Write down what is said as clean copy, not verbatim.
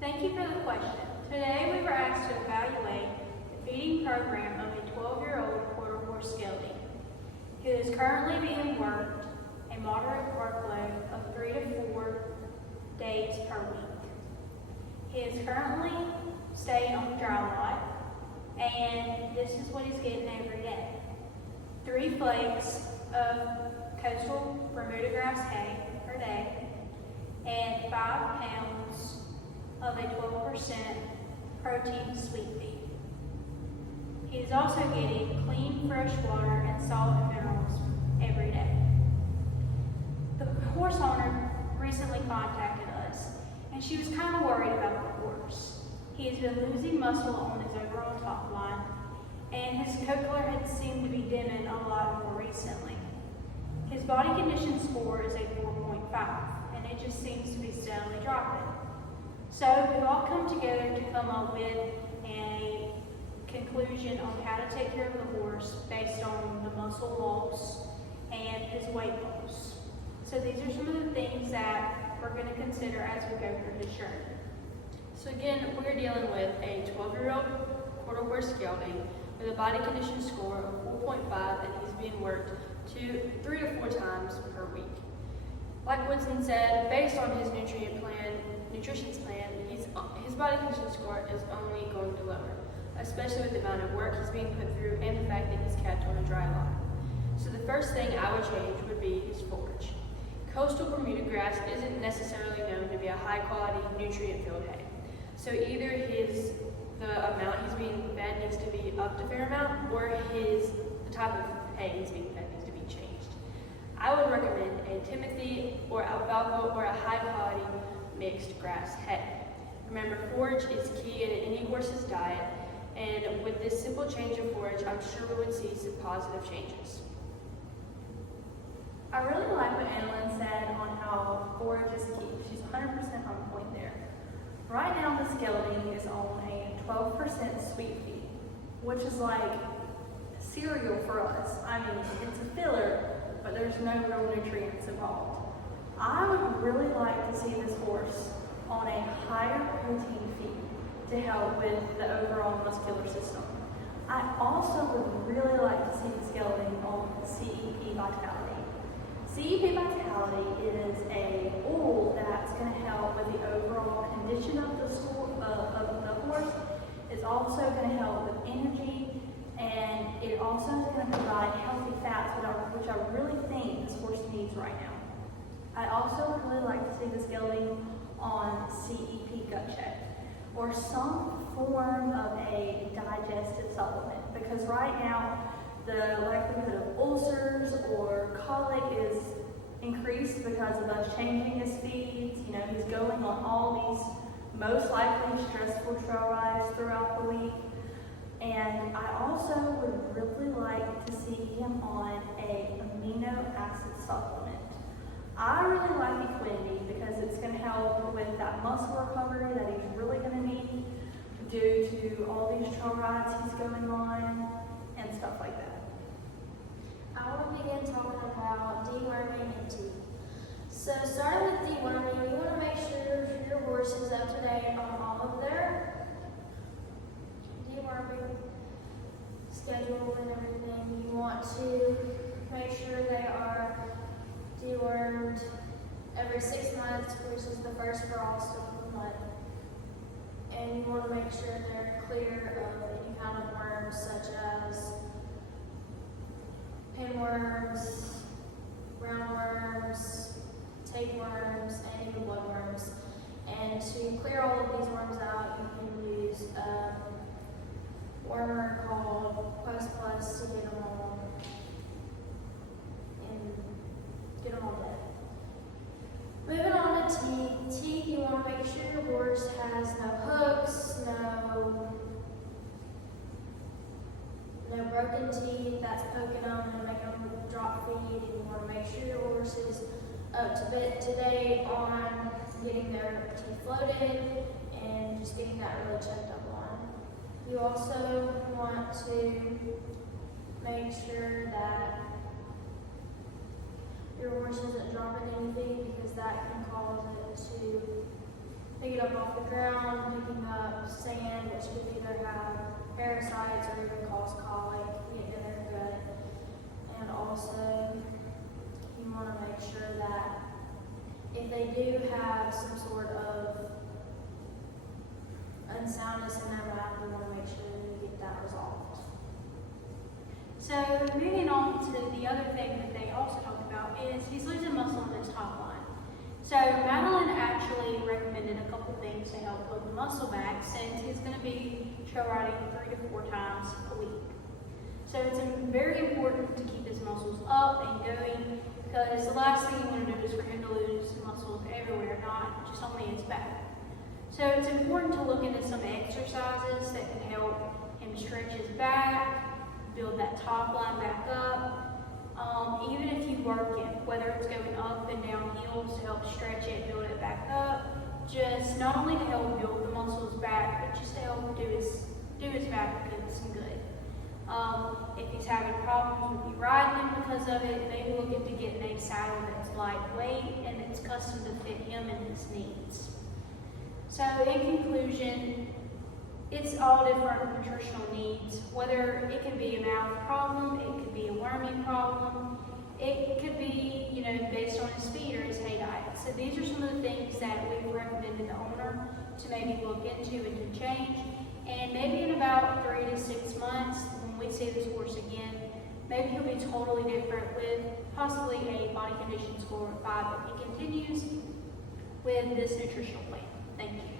Thank you for the question. Today we were asked to evaluate the feeding program of a 12-year-old quarter horse gelding who is currently being worked a moderate workload of 3 to 4 days per week. He is currently staying on the dry lot, and this is what he's getting every day. 3 flakes of coastal Bermuda grass hay per day and 5 pounds of a 12% protein sweet feed. He is also getting clean, fresh water and salt and minerals every day. The horse owner recently contacted us, and she was kind of worried about the horse. He has been losing muscle on his overall top line, and his coat color had seemed to be dimming a lot more recently. His body condition score is a 4.5, and it just seems to be steadily dropping. So we've all come together to come up with a conclusion on how to take care of the horse based on the muscle loss and his weight loss. So these are some of the things that we're going to consider as we go through his journey. So again, we're dealing with a 12-year-old quarter horse gelding with a body condition score of 4.5, and he's being worked 3 to 4 times per week. Like Woodson said, based on his nutrition plan, his body condition score is only going to lower, especially with the amount of work he's being put through and the fact that he's kept on a dry lot. So the first thing I would change would be his forage. Coastal Bermuda grass isn't necessarily known to be a high-quality, nutrient-filled hay. So either the amount he's being fed needs to be upped a fair amount, or the type of hay he's being fed needs to be changed. I would recommend a Timothy or alfalfa or a high-quality mixed grass hay. Remember, forage is key in any horse's diet, and with this simple change of forage, I'm sure we would see some positive changes. I really like what Annalyn said on how forage is key. She's 100% on point there. Right now, this gelding is on a 12% sweet feed, which is like cereal for us. I mean, it's a filler, but there's no real nutrients involved. I would really like to see this horse on a higher protein feed to help with the overall muscular system. I also would really like to see this gelding on CEP Vitality. CEP Vitality is a oil that's going to help with the overall condition of the horse. It's also going to help with energy, and it also is going to provide healthy fats, which I really think this horse needs right now. I also would really like to see this gelding on CEP Gut Check, or some form of a digestive supplement, because right now the likelihood of ulcers or colic is increased because of us changing his feeds. You know, he's going on all these most likely stressful trail rides throughout the week. And I also would really like to see him on a amino acid supplement. I really like Equinety because it's going to help with that muscle recovery that he's really going to need due to all these trail rides he's going on and stuff like that. I want to begin talking about deworming and teeth. So starting with deworming, you want to make sure your horse is up to date on all of their deworming schedule and everything. You want to make sure they are dewormed every 6 months versus the first frost of the month. And you want to make sure they're clear of any kind of worms such as pinworms, roundworms, tapeworms, and even bloodworms. And to clear all of these worms out, you can use a wormer called Quest Plus to get them all dead. Moving on to teeth. Teeth, you want to make sure your horse has no hooks, no broken teeth that's poking them and making them drop feed. And you want to make sure your horse is up to date on getting their teeth floated and just getting that really checked up on. You also want to make sure that your horse isn't dropping anything, because that can cause it to pick it dig up off the ground, picking up sand, which could either have parasites or even cause colic, get in their gut. And also, you want to make sure that if they do have some sort of unsoundness in their mouth, we want to make sure you get that resolved. So moving on to the other thing that they also talked about is he's losing muscle in his top line. So Madeline actually recommended a couple things to help build the muscle back since he's going to be trail riding 3 to 4 times a week. So it's very important to keep his muscles up and going because the last thing you want to do is for him to lose muscles everywhere, not just only his back. So it's important to look into some exercises that can help him stretch his back, build that top line back up. Even if you work it, whether it's going up and down hills to help stretch it, build it back up, just not only to help build the muscles back, but just to help do his back some good. If he's having problems with you riding him because of it, maybe look into getting a saddle that's lightweight and it's custom to fit him and his needs. So in conclusion, it's all different nutritional needs, whether it could be a mouth problem, it could be a worming problem, it could be, based on his feed or his hay diet. So these are some of the things that we've recommended the owner to maybe look into and to change. And maybe in about 3 to 6 months, when we see this horse again, maybe he'll be totally different with possibly a body condition score of 5 if he continues with this nutritional plan. Thank you.